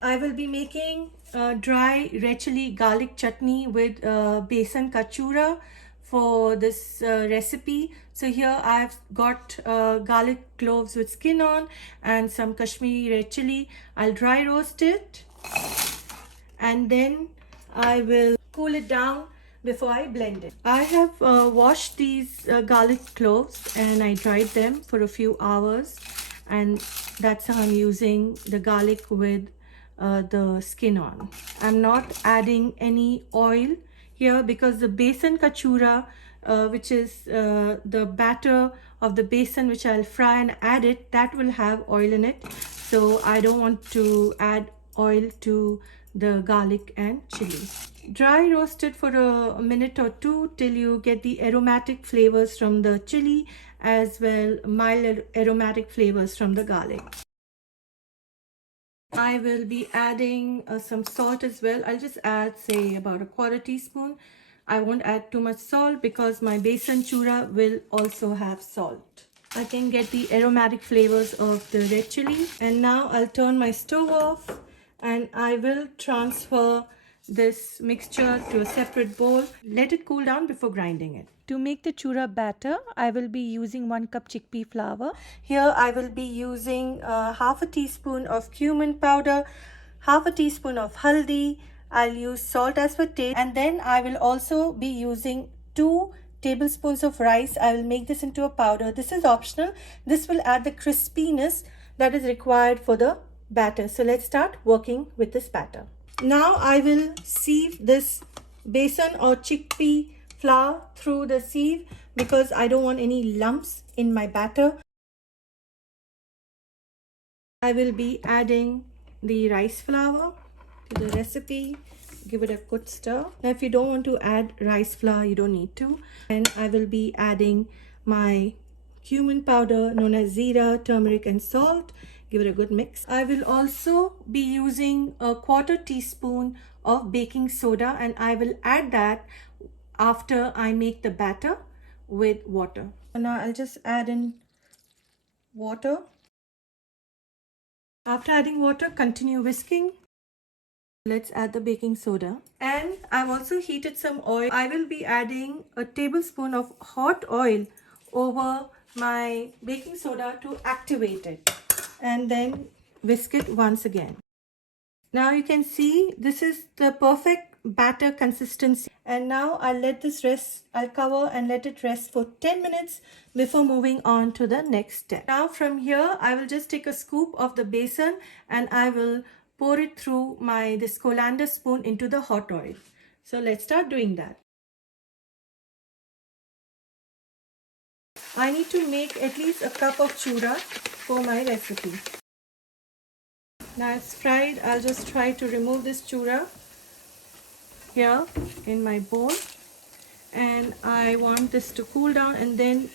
I will be making dry red chili garlic chutney with besan ka chura for this recipe. So here I've got garlic cloves with skin on and some Kashmiri red chili. I'll dry roast it and then I will cool it down before I blend it. I have washed these garlic cloves and I dried them for a few hours, and that's how I'm using the garlic with the skin on. I'm not adding any oil here because the besan ka chura, which is the batter of the besan which I'll fry and add it, that will have oil in it. So I don't want to add oil to the garlic and chili. Dry roast it for a minute or two till you get the aromatic flavors from the chili as well mild aromatic flavors from the garlic. I will be adding some salt as well. I'll just add say about a quarter teaspoon. I won't add too much salt because my besan chura will also have salt. I can get the aromatic flavors of the red chili. And now I'll turn my stove off and I will transfer this mixture to a separate bowl. Let it cool down before grinding it. To make the chura batter, I will be using 1 cup chickpea flour. Here I will be using half a teaspoon of cumin powder, half a teaspoon of haldi. I'll use salt as per taste, and then I will also be using 2 tablespoons of rice. I will make this into a powder. This is optional. This will add the crispiness that is required for the batter. So let's start working with this batter. Now I will sieve this besan or chickpea flour through the sieve because I don't want any lumps in my batter. I will be adding the rice flour to the recipe. Give it a good stir. Now if you don't want to add rice flour, you don't need to. And I will be adding my cumin powder known as zira, turmeric and salt. Give it a good mix. I will also be using a quarter teaspoon of baking soda, and I will add that after I make the batter with water. Now I'll just add in water. After adding water, continue whisking. Let's add the baking soda. And I've also heated some oil. I will be adding a tablespoon of hot oil over my baking soda to activate it. And then whisk it once again. Now you can see this is the perfect batter consistency. And now I'll let this rest. I'll cover and let it rest for 10 minutes before moving on to the next step. Now from here, I will just take a scoop of the besan and I will pour it through this colander spoon into the hot oil. So let's start doing that. I need to make at least a cup of chura for my recipe. Now it's fried. I'll just try to remove this chura here in my bowl, and I want this to cool down, and then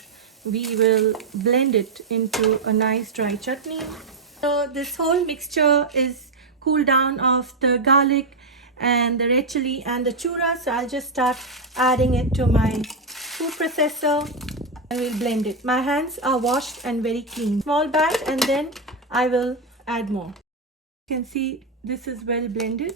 we will blend it into a nice dry chutney. So this whole mixture is cooled down of the garlic and the red chili and the chura. So I'll just start adding it to my food processor and we'll blend it. My hands are washed and very clean. Small batch, and then I will add more. You can see this is well blended.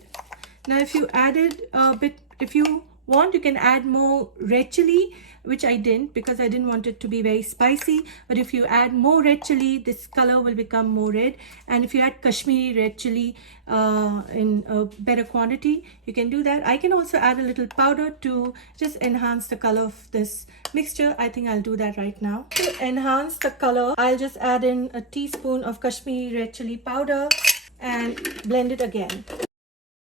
Now if you added a bit, if you want, you can add more red chili, which I didn't because I didn't want it to be very spicy. But if you add more red chili, this color will become more red. And if you add Kashmiri red chili in a better quantity, you can do that. I can also add a little powder to just enhance the color of this mixture. I think I'll do that right now. To enhance the color, I'll just add in a teaspoon of Kashmiri red chili powder and blend it again.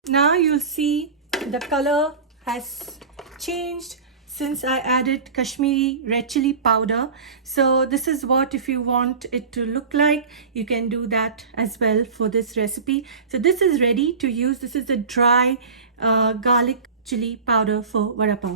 Now you'll see the color has changed since I added Kashmiri red chili powder. So this is what, if you want it to look like, you can do that as well for this recipe. So this is ready to use. This is the dry garlic chili powder for Vada Pav.